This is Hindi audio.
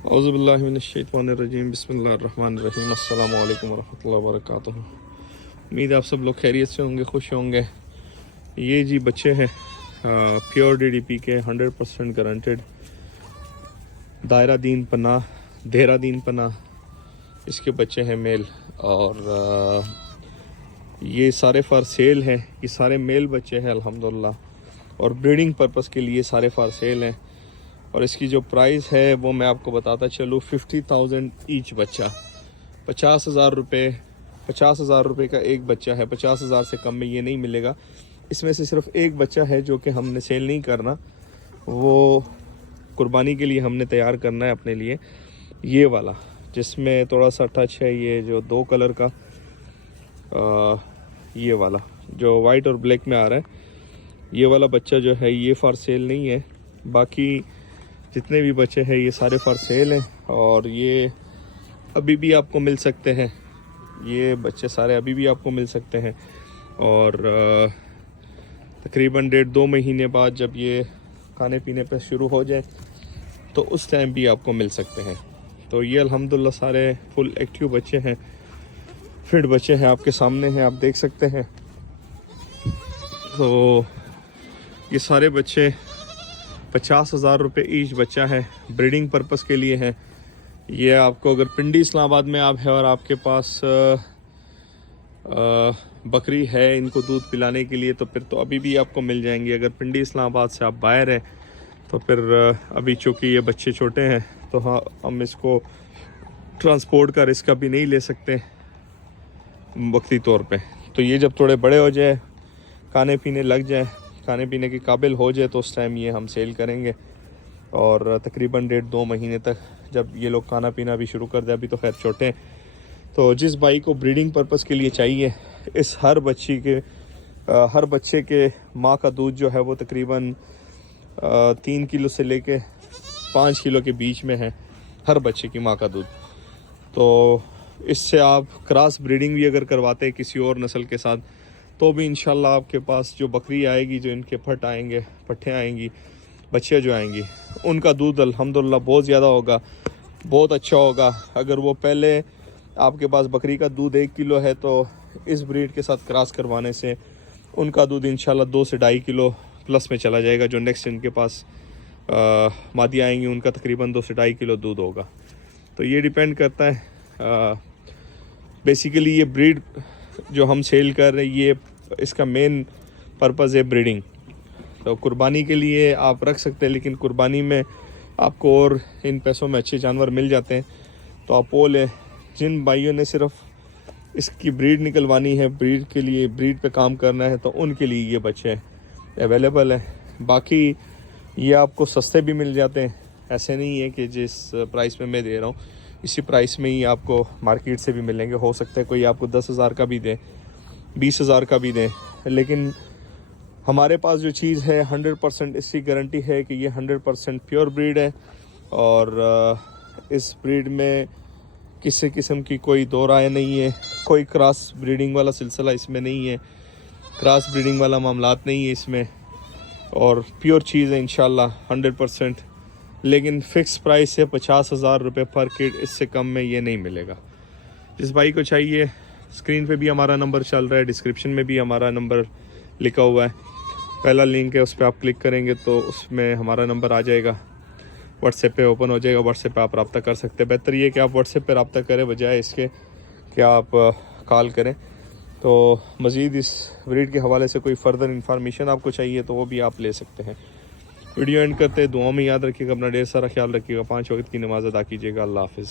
औज़ुबिल्लाहि मिनश्शैतानिर्रजीम बिस्मिल्लाहिर्रहमानिर्रहीम अस्सलामु अलैकुम वरहमतुल्लाहि वबरकातुहू। उम्मीद है आप सब लोग खैरियत से होंगे, खुश होंगे। ये जी बच्चे हैं प्योर DDP के 100% गारंटेड दायरा दीन पनाह देहरा दीन पनाह इसके बच्चे हैं मेल। और ये सारे फॉर सेल हैं, ये सारे मेल बच्चे हैं अल्हम्दुलिल्लाह, और ब्रीडिंग पर्पस के लिए सारे फॉर सेल हैं। और इसकी जो प्राइस है वो मैं आपको बताता चलूँ, 50,000 ईच बच्चा, 50,000 रुपये। 50,000 रुपये का एक बच्चा है, 50,000 से कम में ये नहीं मिलेगा। इसमें से सिर्फ एक बच्चा है जो कि हमने सेल नहीं करना, वो कुर्बानी के लिए हमने तैयार करना है अपने लिए। ये वाला जिसमें थोड़ा सा टच है, ये जो 2 कलर का ये वाला जो वाइट और ब्लैक में आ रहा है, ये वाला बच्चा जो है ये फॉर सेल नहीं है। बाकी जितने भी बच्चे हैं ये सारे फॉर सेल हैं, और ये अभी भी आपको मिल सकते हैं। ये बच्चे सारे अभी भी आपको मिल सकते हैं। और तकरीबन 1.5-2 महीने बाद जब ये खाने पीने पे शुरू हो जाए तो उस टाइम भी आपको मिल सकते हैं। तो ये अल्हम्दुलिल्लाह सारे फुल एक्टिव बच्चे हैं, फिट बच्चे हैं, आपके सामने हैं, आप देख सकते हैं। तो ये सारे बच्चे 50,000 रुपये ईच बच्चा है, ब्रीडिंग पर्पस के लिए है। ये आपको अगर पिंडी इस्लामाबाद में आप है और आपके पास बकरी है इनको दूध पिलाने के लिए, तो फिर तो अभी भी आपको मिल जाएंगी। अगर पिंडी इस्लामाबाद से आप बाहर हैं तो फिर अभी चूँकि ये बच्चे छोटे हैं तो हाँ, हम इसको ट्रांसपोर्ट का रिस्क अभी नहीं ले सकते वक्ती तौर पे। तो ये जब थोड़े बड़े हो जाए, खाने पीने लग जाए, खाने पीने के काबिल हो जाए, तो उस टाइम ये हम सेल करेंगे। और तकरीबन 1.5-2 महीने तक जब ये लोग खाना पीना भी शुरू कर दे, अभी तो खैर छोटे हैं। तो जिस भाई को ब्रीडिंग पर्पस के लिए चाहिए, इस हर बच्चे के माँ का दूध जो है वो तकरीबन 3 किलो से लेके 5 किलो के बीच में है हर बच्चे की माँ का दूध। तो इससे आप क्रॉस ब्रीडिंग भी अगर करवाते हैं किसी और नस्ल के साथ, तो भी इंशाल्लाह आपके पास जो बकरी आएगी, जो इनके पट्ठे आएंगी, बच्चे जो आएंगी, उनका दूध अल्हम्दुलिल्लाह बहुत ज़्यादा होगा, बहुत अच्छा होगा। अगर वो पहले आपके पास बकरी का दूध 1 किलो है, तो इस ब्रीड के साथ क्रॉस करवाने से उनका दूध इंशाल्लाह 2 से 2.5 किलो प्लस में चला जाएगा। जो नेक्स्ट इनके पास मादी आएंगी उनका तकरीबन 2 से 2.5 किलो दूध होगा। तो ये डिपेंड करता है बेसिकली ये ब्रीड जो हम सेल कर रहे हैं, ये इसका मेन पर्पज़ है ब्रीडिंग। तो कुर्बानी के लिए आप रख सकते हैं, लेकिन कुर्बानी में आपको और इन पैसों में अच्छे जानवर मिल जाते हैं। तो आप वो लें। जिन भाइयों ने सिर्फ इसकी ब्रीड निकलवानी है, ब्रीड के लिए ब्रीड पे काम करना है, तो उनके लिए ये बच्चे अवेलेबल हैं। बाकी ये आपको सस्ते भी मिल जाते हैं, ऐसे नहीं है कि जिस प्राइस में मैं दे रहा हूँ इसी प्राइस में ही आपको मार्केट से भी मिलेंगे। हो सकता है कोई आपको 10,000 का भी दें, 20,000 का भी दें, लेकिन हमारे पास जो चीज़ है 100% इसकी गारंटी है कि ये 100% प्योर ब्रीड है। और इस ब्रीड में किसी किस्म की कोई दो राय नहीं है, कोई क्रॉस ब्रीडिंग वाला सिलसिला इसमें नहीं है, क्रॉस ब्रीडिंग वाला मामलात नहीं है इसमें, और प्योर चीज़ है इंशाल्लाह 100%। लेकिन फ़िक्स प्राइस है 50,000 रुपये पर किड, इससे कम में ये नहीं मिलेगा। जिस भाई को चाहिए, स्क्रीन पे भी हमारा नंबर चल रहा है, डिस्क्रिप्शन में भी हमारा नंबर लिखा हुआ है, पहला लिंक है, उस पर आप क्लिक करेंगे तो उसमें हमारा नंबर आ जाएगा, व्हाट्सएप पे ओपन हो जाएगा, व्हाट्सएप पे आप रब्ता कर सकते हैं। बेहतर ये कि आप व्हाट्सएप पे रब्ता करें बजाय इसके कि आप कॉल करें। तो मज़ीद इस ब्रीड के हवाले से कोई फ़र्दर इंफॉर्मेशन आपको चाहिए तो वो भी आप ले सकते हैं। वीडियो एंड करते हैं, दुआओं में याद रखिएगा, अपना ढेर सारा ख्याल रखिएगा, 5 वक्त की नमाज़ अदा कीजिएगा। अल्लाह हाफ़िज़।